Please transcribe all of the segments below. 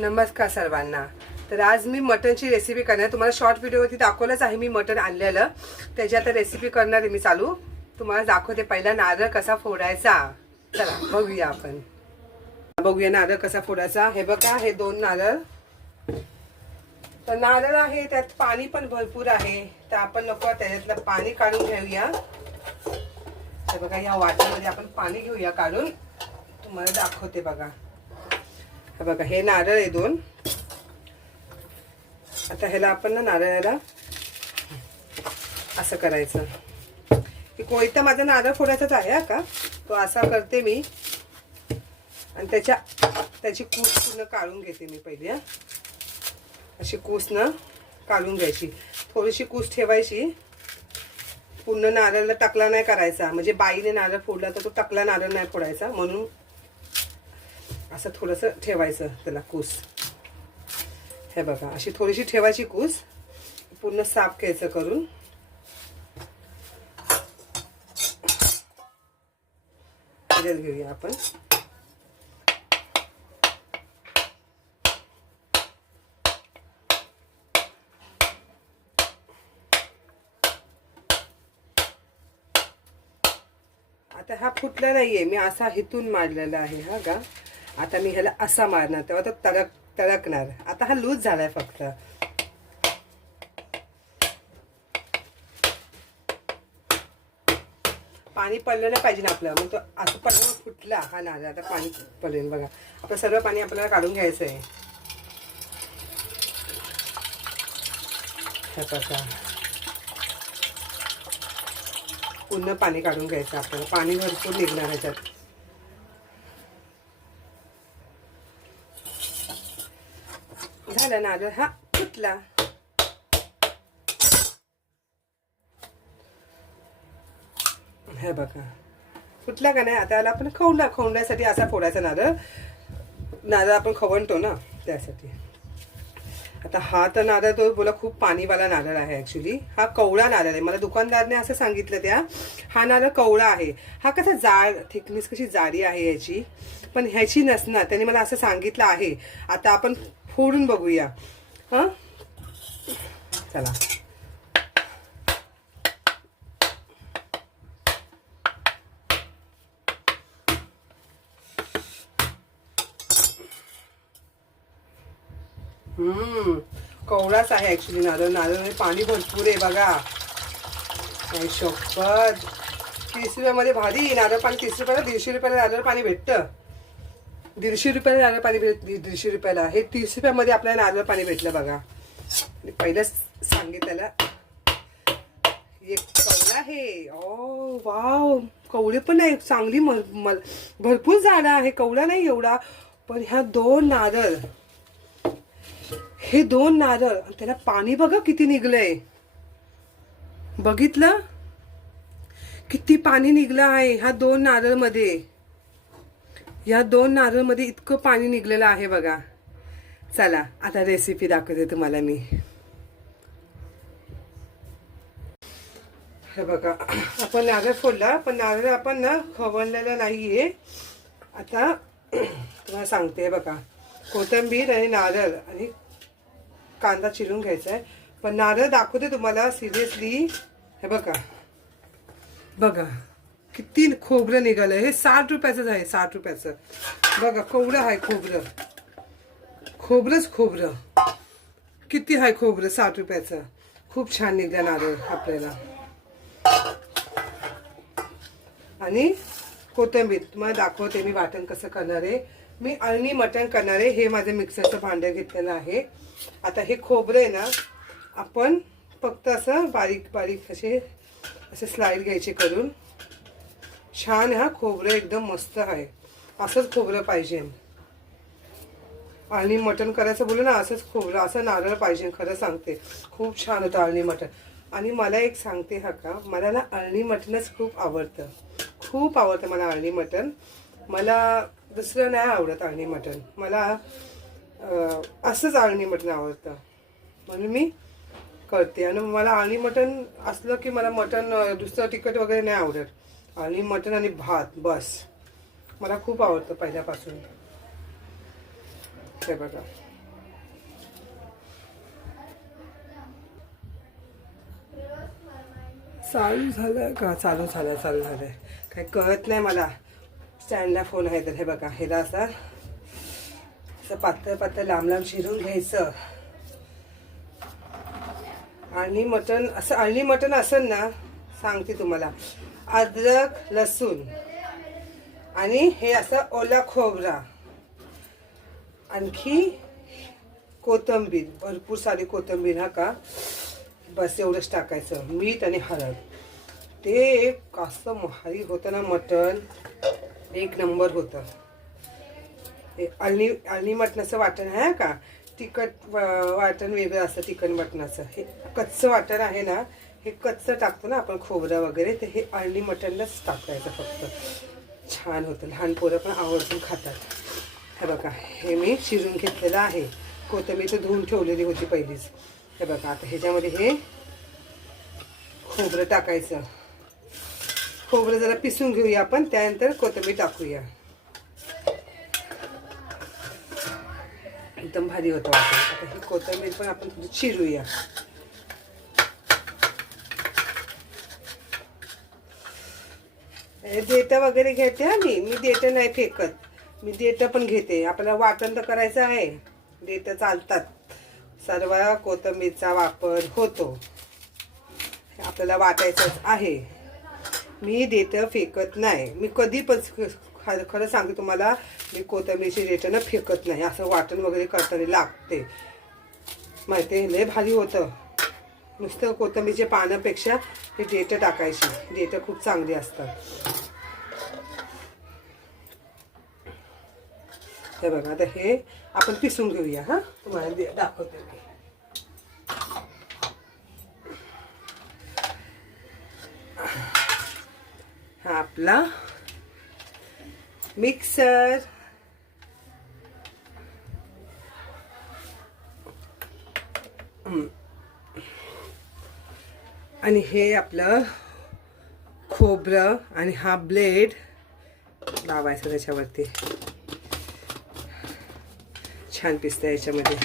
नमस्कार सर्वांना। तर आज मी मटनची रेसिपी करणार। तुम्हाला शॉर्ट व्हिडिओवरती दाखवलंच आहे मी मटन आणलेलं, त्याची आता रेसिपी करणार आहे मी चालू। तुम्हाला दाखवते पहिला नारळ कसा फोडायचा। चला बघूया आपण, बघूया नारळ कसा फोडायचा। हे बघा, हे 2 नारळ, तर नारळ आहे त्यात पाणी पण भरपूर आहे, तर आपण नको त्याच्यातलं पाणी काढून घेऊया। हे बघा, या वाटीमध्ये आपण पाणी घेऊया काढून, तुम्हाला दाखवते बघा। हे बघा, हे नारळ आहे 2। आता ह्याला आपण ना नारळाला असं करायचं की कोयता माझा नारळ फोडायचाच आहे का, तो असा करते मी आणि त्याची कूस पूर्ण काढून घेते मी पहिले। अशी कूस ना काढून घ्यायची, थोडीशी कूस ठेवायची, पूर्ण नारळाला टकला नाही करायचा, म्हणजे बाईने नारळ फोडला तर तो टकला नारळ नाही फोडायचा, म्हणून असं थोडंसं ठेवायचं त्याला कूस। हे बघा, अशी थोडीशी ठेवायची कूस, पूर्ण साफ घ्यायचं करून। घेऊया आपण। आता हा फुटला नाहीये, मी असा हिथून मारलेला आहे हा का। आता मी ह्याला असा मारणार, तेव्हा तो तडकणार। आता हा लूज झालाय फक्त। पाणी पडलं नाही पाहिजे ना आपलं, मग तो असं पडलं फुटला हा नारळ। आता पाणी पडेल बघा, आपलं सर्व पाणी आपल्याला काढून घ्यायचं आहे। पूर्ण पाणी काढून घ्यायचं आपल्याला, पाणी भरपूर निघणार ह्याच्यात। झालं, नारळ हा फुटला। हे बघा, फुटला का नाही। आता याला आपण खवण्यासाठी असा फोडायचा नारळ आपण खवणतो ना त्यासाठी। आता हा तर नारळ तो बोला खूप पाणीवाला नारळ आहे, ऍक्च्युली हा कवळा नारळ आहे, मला दुकानदारने असं सांगितलं त्या। हा नारळ कवळा आहे, हा कसा जाड, थिकनेस कशी जाडी आहे याची, पण ह्याची नसणार, त्यांनी मला असं सांगितलं आहे। आता आपण फोडून बघूया हा, चला। कवळाच आहे ऍक्च्युली नारळ। नारळामध्ये पाणी भरपूर आहे बघा। शपथ, 30 रुपयामध्ये भारी नारळ पाणी। 30 रुपयाला 150 रुपयाला नारळ पाणी भेटतं। 150 रुपयाला नारळ पाणी भेटत, 150 रुपयाला हे 30 रुपयामध्ये आपल्याला नारळ पाणी भेटलं बघा। पहिलंच सांगितलं एक कवळा आहे। ओ वाव, कवळे पण नाही, चांगली भरपूर झाड आहे, कवळा नाही एवढा। पण ह्या 2 नारळ, हे 2 नारळ, त्याला पाणी बघा किती निघलंय। बघितलं किती पाणी निघलं आहे ह्या 2 नारळ मध्ये। या 2 नारळ मध्ये इतकं पाणी निघलेलं आहे बघा। चला आता रेसिपी दाखवते तुम्हाला मी। हे बघा, आपण नारळ फोडला, पण नारळ आपण ना खवणलेलं नाहीये। आता तुम्हाला सांगते बघा, कोथिंबीर आणि नारळ आणि कांदा चिरून घ्यायचा आहे। पण नारळ दाखवते तुम्हाला सिरियसली। हे बघा बघा किती खोबरं निघालं, हे 60 रुपयाचंच आहे, 60 रुपयाचं बघा। खोबरं आहे, खोबरं किती आहे खोबरं, 60 रुपयाचं। खूप छान निघलं नारळ आपल्याला। आणि कोथिंबीर तुम्हाला दाखवते मी वाटण कसं करणार आहे। मी अळणी मटण करणार आहे, हे माझं मिक्सरचं भांडं घेतलेलं आहे। आता हे खोबरं आहे ना, आपण फक्त असं बारीक बारीक असे स्लाइड घ्यायचे करून। छान हा खोबरं एकदम मस्त आहे, असंच खोबरं पाहिजे। अळणी मटण करायचं बोलू ना, असंच खोबरं, असं नारळ पाहिजे। खरं सांगते, खूप छान होतं अळणी मटण। आणि मला एक सांगते हा का, मला ना अळणी मटणच खूप आवडतं, खूप आवडतं मला अळणी मटण। मला दुसरं नाही आवडत अळणी मटण, मला असंच अळणी मटण आवडतं, म्हणून मी करते। आणि मला अळणी मटण असलं की मला मटण दुसरं तिखट वगैरे नाही आवडत। अळणी मटण आणि भात बस मला खूप आवडतं पहिल्यापासून। हे बघा, चालू झालं का? चालू झालं काही कळत नाही मला. स्टँडला फोन आहे तर हे बघा, ह्याला असं पातळ पातळ लांब लांब चिरून घ्यायचं. आणि मटण असं, अळणी मटण असेल ना, सांगते तुम्हाला, अद्रक लसूण आणि हे असं ओला खोबरा, आणखी कोथिंबीर, भरपूर सारी कोथिंबीर, हा का, बस एवढंच टाकायचं. मीठ आणि हळद. ते कसं भारी होतं ना मटण, एक नंबर होतं. अळणी मटणाचं वाटण आहे का, तिखट वाटण वेगळं असतं तिखट मटणाचं. हे कच्चं वाटण आहे ना, हे कच्चं टाकतो ना आपण खोबरं वगैरे, तर हे अळणी मटणलाच टाकायचं फक्त. छान होतं, लहान पोरं पण आवडून खातात. हे बघा, हे मी चिरून घेतलेलं आहे. कोथिंबीर तर धुवून ठेवलेली होती पहिलीच. हे बघा, आता ह्याच्यामध्ये हे खोबरं टाकायचं. खोबरं जरा पिसून घेऊया आपण, त्यानंतर कोथिंबीर टाकूया. एकदम भारी होतं वाटतं. आता ही कोथिंबीर पण आपण थोडी चिरूया. देठ वगैरे घेते मी देठ नाही फेकत, मी देठ पण घेते. आपल्याला वाटण तर करायचं आहे, देठ चालतात. सर्व कोथिंबीरचा वापर होतो, आपल्याला वाटायचंच आहे. मी देठ फेकत नाही. मी कधी पण खरं सांगते तुम्हाला, मी कोथिंबीरची देठ ना फेकत नाही. असं वाटण वगैरे करताना लागते माहिती आहे, लय भारी होतं. नुसतं कोथिंबीरच्या पानापेक्षा हे देठ टाकायची. देठ खूप चांगली असतात. हे बघा, आता हे आपण पिसून घेऊया. हा, तुम्हाला दाखवते मी. हा आपला मिक्सर. आणि हे आपलं खोबरं आणि हा ब्लेड लावायचा त्याच्यावरती. छान पिसतं याच्यामध्ये.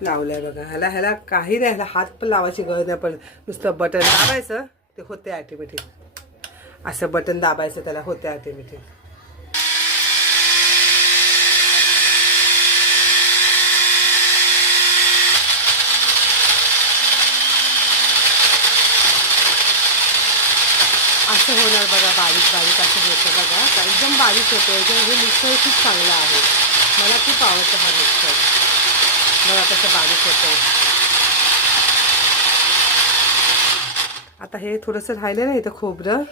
लावलंय बघा. ह्याला काही नाही, ह्याला हात पण लावायची गरज नाही. पण नुसतं बटन दाबायचं, ते होते ऑटोमॅटिक. असं बटन दाबायचं, त्याला होते ऑटोमॅटिक. असं होणार बघा, बारीक बारीक असं होतं बघा. एकदम बारीक होतं. हे मिक्सर खूप चांगलं आहे, मला खूप आवडतं हा मिक्सर. बघा कसं बारीक होतं. आता हे थोडंसं राहिलं ना, इथं खोबरं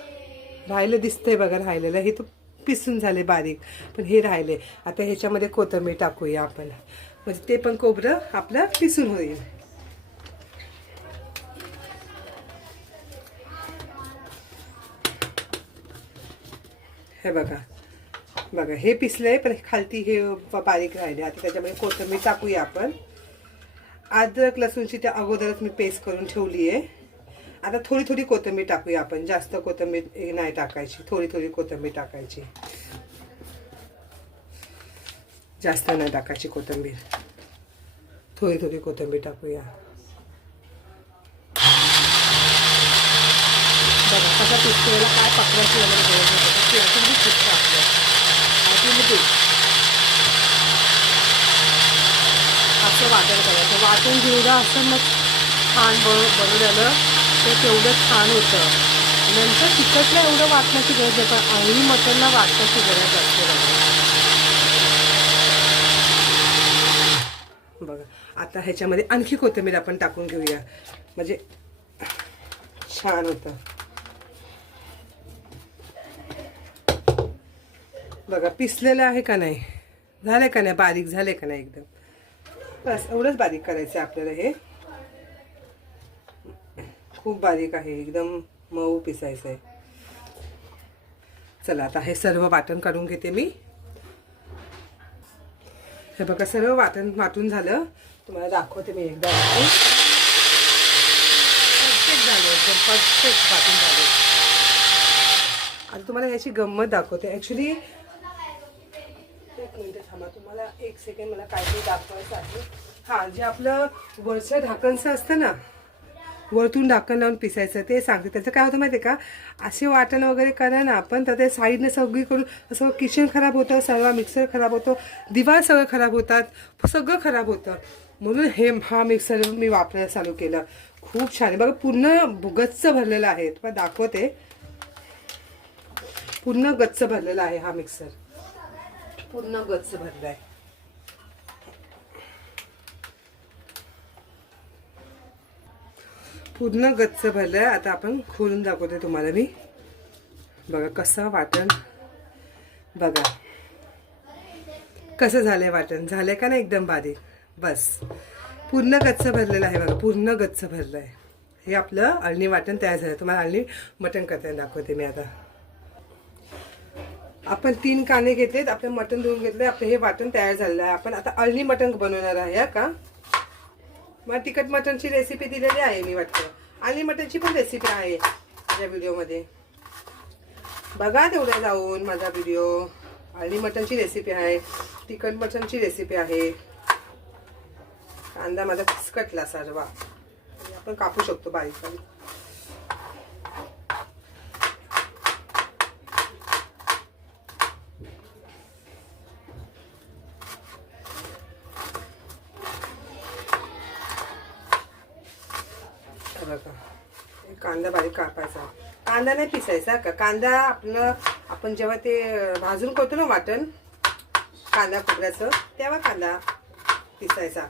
राहिलं दिसतंय बघा, राहिलेलं हे तर पिसून झाले बारीक, पण हे राहिले. आता ह्याच्यामध्ये कोथिंबीर टाकूया आपण, म्हणजे ते पण खोबरं आपलं पिसून होईल. हे बघा बघा, हे पिसलंय, पण खालती हे बारीक राहिले. आता त्याच्यामध्ये कोथिंबीर टाकूया आपण. अद्रक लसूणची त्या अगोदरच मी पेस्ट करून ठेवली आहे. आता थोडी थोडी कोथिंबीर टाकूया आपण, जास्त कोथिंबीर नाही टाकायची, थोडी थोडी कोथिंबीर टाकायची, जास्त नाही टाकायची कोथिंबीर, थोडी थोडी कोथिंबीर टाकूया. बघा कसा पिसतोयला, काय पकडायची वगैरे गरज नाही, कोथिंबीर पिसतं आपलं ऑटोमॅटिक. असं वाटण करायचं. वाटण जेवढं असं मग छान बनवलेलं ते तेवढं छान होतं. नंतर तिखटला एवढं वाटण्याची गरज नाही, पण अळणी मटणला वाटण्याची गरज असते बघा. आता ह्याच्यामध्ये आणखी कोथिंबीर आपण टाकून घेऊया, म्हणजे छान होतं बघा. पिसलेलं आहे का नाही, झालं का नाही, बारीक झाले का नाही एकदम, बस एवढंच बारीक करायचं आहे आपल्याला. हे खूप बारीक आहे, एकदम मऊ पिसायचं आहे. चला आता हे सर्व वाटण काढून घेते मी. हे बघा, सर्व वाटून झालं. तुम्हाला दाखवते मी एकदा. परफेक्ट झालं, एकदम परफेक्ट वाटून झालं. आता तुम्हाला याची गंमत दाखवते. ॲक्च्युली एक मिनिट थांबा, तुम्हाला एक सेकंड मला काहीतरी दाखवायचं आहे. हां, जे आपलं वरचं ढाकणचं असतं ना, वरतून ढाकण लावून पिसायचं, ते सांगते. त्याचं काय होतं माहिती आहे का, असे वाटण वगैरे करा ना आपण, तर ते साईडने सगळीकडून असं किचन खराब होतं, सर्व मिक्सर खराब होतो, दिवार सगळं खराब होतात, सगळं खराब होतं. म्हणून हा मिक्सर मी वापरायला चालू केलं. खूप छान आहे बघा, पूर्ण गच्च भरलेला आहे. तुम्हाला दाखवते, पूर्ण गच्च भरलेला आहे हा मिक्सर, पूर्ण गच्च भरला आहे. पूर्ण गच्च भरलंय. आता आपण खोलून दाखवते तुम्हाला मी. बघा कसं वाटण, बघा कसं झालंय वाटण, झालंय का नाही एकदम बारीक. बस पूर्ण गच्च भरलेलं आहे बघा, पूर्ण गच्च भरलं आहे. हे आपलं अळणी वाटण तयार झालं. तुम्हाला अळणी मटण करताना दाखवते मी. आता आपण 3 कांदे घेतलेत, आपलं मटण धुवून घेतलंय, आपलं हे वाटण तयार झालेलं आहे. आपण आता अळणी मटण बनवणार आहे का. मग तिखट मटणची रेसिपी दिलेली आहे मी वाटतं. अळणी मटणची पण रेसिपी आहे या व्हिडिओमध्ये, बघा तेवढ्या जाऊन माझा व्हिडिओ. अळणी मटणची रेसिपी आहे, तिखट मटणची रेसिपी आहे. कांदा माझा फिसकटला सर्व, आपण कापू शकतो बारीक बारीक. बघा कांदा बारीक कापायचा, कांदा नाही पिसायचा का. कांदा आपण जेव्हा ते भाजून करतो ना वाटण कांदा खोबऱ्याचं, तेव्हा कांदा पिसायचा.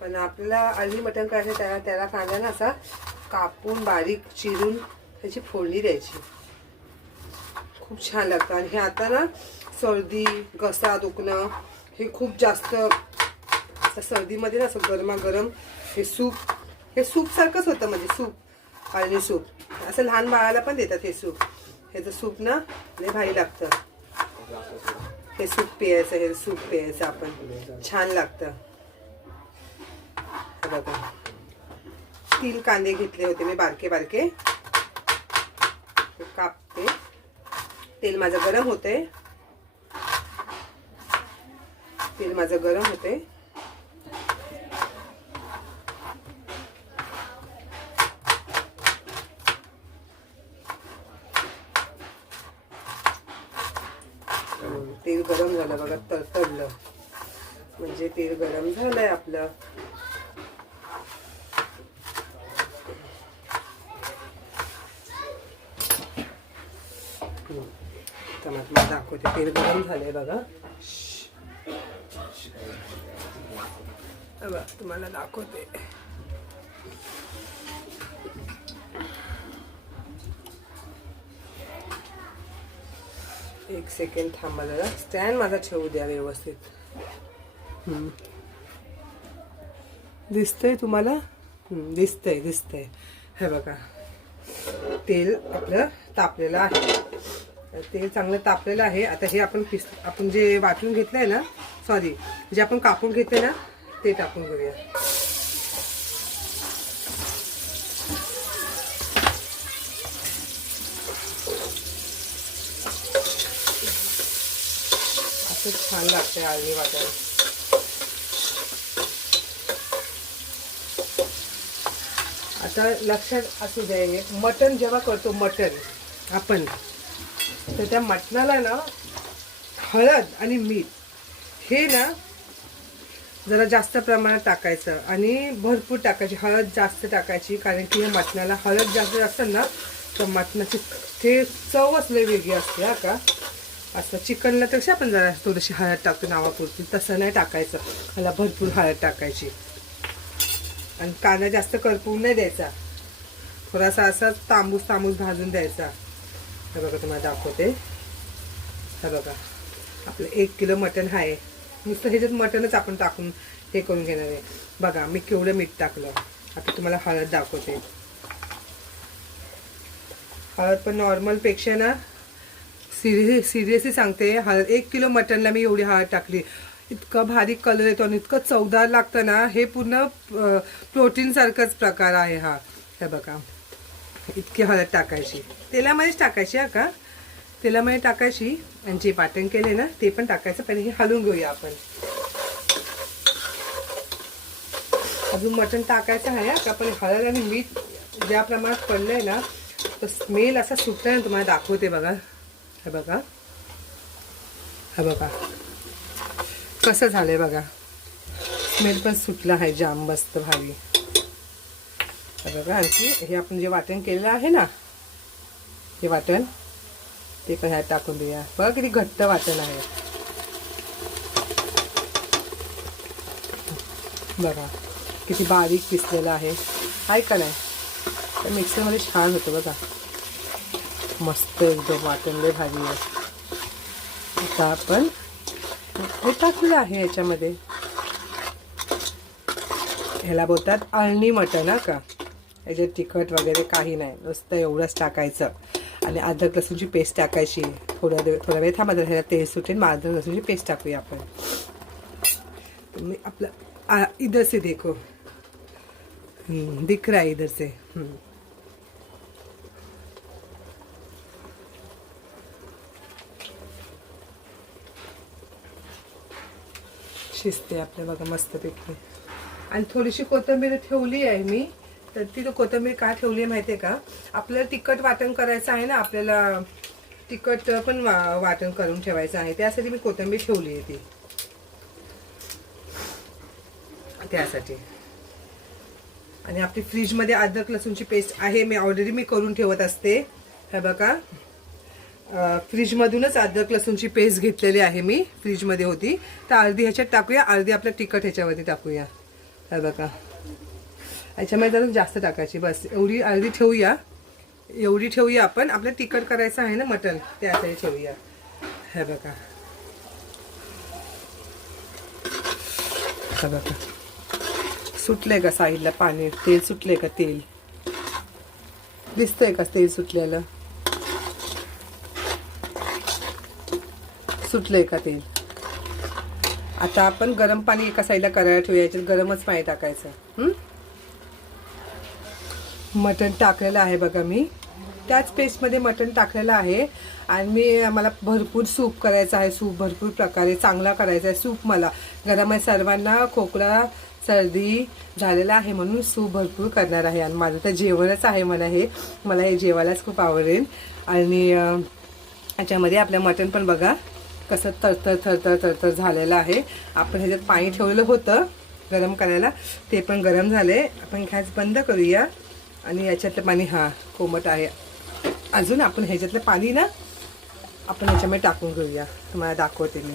पण आपल्याला अळणी मटण करायचं त्याला कांदा ना असा कापून बारीक चिरून त्याची फोडणी द्यायची. खूप छान लागतं. आणि हे आता ना सर्दी घसा दुखणं हे खूप जास्त, सर्दीमध्ये ना असं गरमागरम हे सूप सारखंच होतं, म्हणजे सूप, अळणी सूप. असं लहान बाळाला पण देतात हे सूप. ह्याचं सूप ना लय भारी लागतं. हे सूप प्यायचं आपण, छान लागतं. बघा 3 कांदे घेतले होते मी बारके बारके, कापते. तेल माझं गरम होते, तेल माझं गरम होते. तेल गरम झालं बघा, तडतडलं म्हणजे तेल गरम झालंय आपलं. टमाटर दाखवते, तेल गरम झालंय बघा. तुम्हाला दाखवते. एक सेकंड थांबा जरा, स्टँड माझा ठेवू द्या व्यवस्थित. दिसतंय तुम्हाला, दिसतंय. हे बघा तेल आपलं तापलेलं आहे, तेल चांगलं तापलेलं आहे. आता हे आपण जे वाटून घेतलंय ना, जे आपण कापून घेतलंय ना ते टाकून घेऊया. असं छान लागतंय अळणी वाटण. आता लक्षात असू दे, मटण जेव्हा करतो मटण आपण, तर त्या मटणाला ना हळद आणि मीठ हे ना जरा जास्त प्रमाणात टाकायचं आणि भरपूर टाकायची. हळद जास्त टाकायची, कारण की हे मटणाला हळद जास्त असेल ना तर मटणाची ते चवच लई वेगळी असते. हा का, असं चिकनला तशी आपण जरा थोडीशी हळद टाकतो नावापुरती, तसं नाही टाकायचं. ह्याला भरपूर हळद टाकायची. आणि कांदा जास्त करपवून नाही द्यायचा, थोडासा असा तांबूस भाजून द्यायचा. हे बघा तुम्हाला दाखवते. हे बघा आपलं 1 किलो मटण आहे. नुसतं ह्याच्यात मटणच आपण टाकून हे करून घेणार आहे. बघा मी केवढं मीठ टाकलं. आता तुम्हाला हळद दाखवते. हळद पण नॉर्मलपेक्षा ना सिरियसली सांगते, हळद 1 किलो मटणला मी एवढी हळद टाकली. इतका भारी कलर येतो आणि इतकं चवदार लागतं ना. हे पूर्ण प्रोटीन सारखंच प्रकार आहे हा. हे बघा इतकी हळद टाकायची, तेलामध्येच टाकायची. हा का, तेलामध्ये टाकायची आणि जे वाटण केले ना ते पण टाकायचं. पहिले हे हलवून घेऊया आपण. अजून मटण टाकायचं आहे का, पण हळद आणि मीठ ज्या प्रमाणात पडलंय ना तो स्मेल असा सुटलाय ना, तुम्हाला दाखवते बघा. हे बघा, हे बघा कसं झालंय बघा. स्मेल पण सुटला आहे जाम मस्त भारी. हे बघा, आणखी हे आपण जे वाटण केलेलं आहे ना हे वाटण ते पण ह्यात टाकून देऊया. बघा किती घट्ट वाटण आहे बघा, किती बारीक पिसलेलं आहे का नाही. तर मिक्सरमध्ये छान होतं बघा, मस्त एकदम वाटण लय भारी आहे. आता आपण हे टाकलेलं आहे याच्यामध्ये. ह्याला बोलतात अळणी मटण हा का. याच्यात तिखट वगैरे काही नाही, नुसतं एवढंच टाकायचं. आणि अद्रक लसूणची पेस्ट टाकायची. थोडा वेळ थांबा, ह्याला तेल सुटेल. मग अद्रक लसूणची पेस्ट टाकूया आपण. तुम्ही आपलं इधर से देखो, दिख रहा है इधर से. शिजते आपल्या बघा मस्तपैकी. आणि थोडीशी कोथिंबीर ठेवली आहे मी. तर ती कोथिंबीर का ठेवली आहे माहिती आहे का, आपल्याला तिखट वाटण करायचं आहे ना, आपल्याला तिखट पण वाटण करून ठेवायचं आहे, त्यासाठी मी कोथिंबीर ठेवली आहे ती, त्यासाठी. आणि आपली फ्रीजमध्ये अद्रक लसूणची पेस्ट आहे, मी ऑलरेडी करून ठेवत असते. हे बघा, फ्रीजमधूनच अद्रक लसूणची पेस्ट घेतलेली आहे मी, फ्रीजमध्ये होती. तर अर्धी ह्याच्यात टाकूया, अर्धी आपलं तिखट ह्याच्यावरती टाकूया. हे बघा, याच्यामध्ये जरा जास्त टाकायची, बस एवढी अर्धी ठेवूया. एवढी ठेवूया आपण, आपलं तिखट करायचं आहे ना मटण, त्यासाठी ठेवूया. हे बघा, हे बघा सुटलंय का साईडला पाणी, तेल सुटलंय का, तेल दिसतंय का तेल सुटलेलं, सुटलंय का तेल. आता आपण गरम पाणी एका साईडला करायला ठेवूया, याच्यात गरमच पाणी टाकायचं. मटण टाकलेलं आहे बघा मी, त्याच पेस्टमध्ये मटण टाकलेलं आहे. आणि मला भरपूर सूप करायचं आहे, सूप भरपूर प्रकारे चांगला करायचा आहे सूप. मला गरम आहे, सर्वांना खोकला सर्दी झालेला आहे म्हणून सूप भरपूर करणार आहे. आणि माझं तर जेवणच आहे, मला हे जेवायलाच खूप आवडेल. आणि याच्यामध्ये आपलं मटण पण बघा कसं तरतर थरथर थरथर झालेलं आहे. आपण ह्याच्यात पाणी ठेवलेलं होतं गरम करायला, ते पण गरम झाले. आपण गॅस बंद करूया. आणि याच्यातलं पाणी कोमट आहे अजून. आपण ह्याच्यातलं पाणी ना आपण ह्याच्यामध्ये टाकून घेऊया, तुम्हाला दाखवते मी.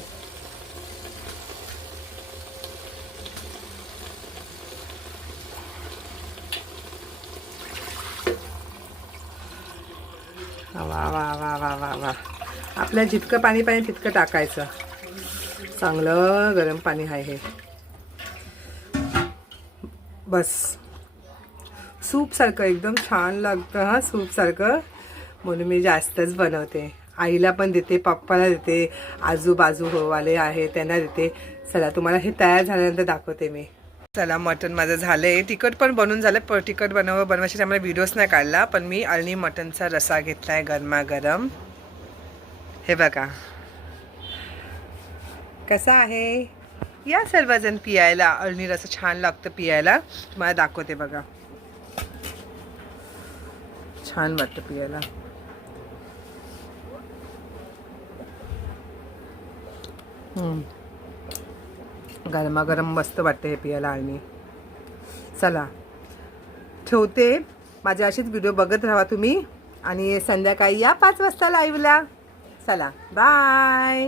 वा वा वा वा वा वा, आपल्याला जितकं पाणी पाहिजे तितकं टाकायचं. चांगलं गरम पाणी आहे हे, बस. सूपसारखं एकदम छान लागतं सूपसारखं, म्हणून मी जास्तच बनवते. आईला पण देते, पप्पाला देते, आजूबाजू वाले आहे त्यांना देते. चला तुम्हाला हे तयार झाल्यानंतर दाखवते मी. चला, मटण माझं झालंय, तिखट पण बनवून झालं. तिखट बनवायची आम्हाला व्हिडिओज नाही काढला, पण मी अळणी मटणचा रसा घेतलाय गरमागरम. हे बघा कसा आहे. या सर्वजण पियायला, अळणी रसा छान लागतं पियायला. तुम्हाला दाखवते बघा, छान वाटतं पियायला. गरमागरम मस्त वाटते हे पियाला अळणी. चला ठेवते, माझ्या अशीच व्हिडिओ बघत राहा तुम्ही. आणि संध्याकाळी या 5 वाजता लाईव्हला. चला बाय.